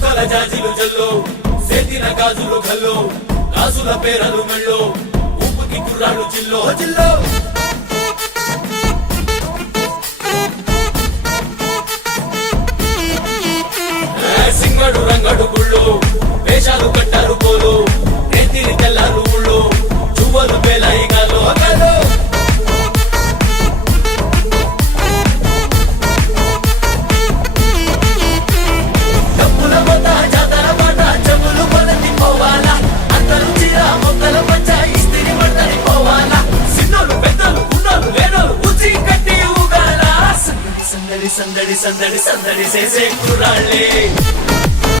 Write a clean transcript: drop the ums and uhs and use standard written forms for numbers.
చుక్కల జాజిలు జల్లో సేతిన గాజులు గల్లో గాజుల పేరలు మెళ్ళో ఊపుకి కుర్రాడు జిల్లో జిల్లో సింగడు రంగడు గుళ్ళు వేషాలు కట్టారు పోలు నేతిని తెల్లారు ఊళ్ళు చువ్వలు పేలాయి గాలో గాలో డబ్బుల మొత్త జాతర పాట చెవులు కొలది పోవాలా అందరూ చీర మొక్కల మధ్య ఇస్తిరి పడతని పోవాలా సిన్నోలు పెద్దలు ఉన్నోలు లేనోలు ఉచి కట్టి ఊగాల సందడి సందడి సందడి సందడి సందడి చేసే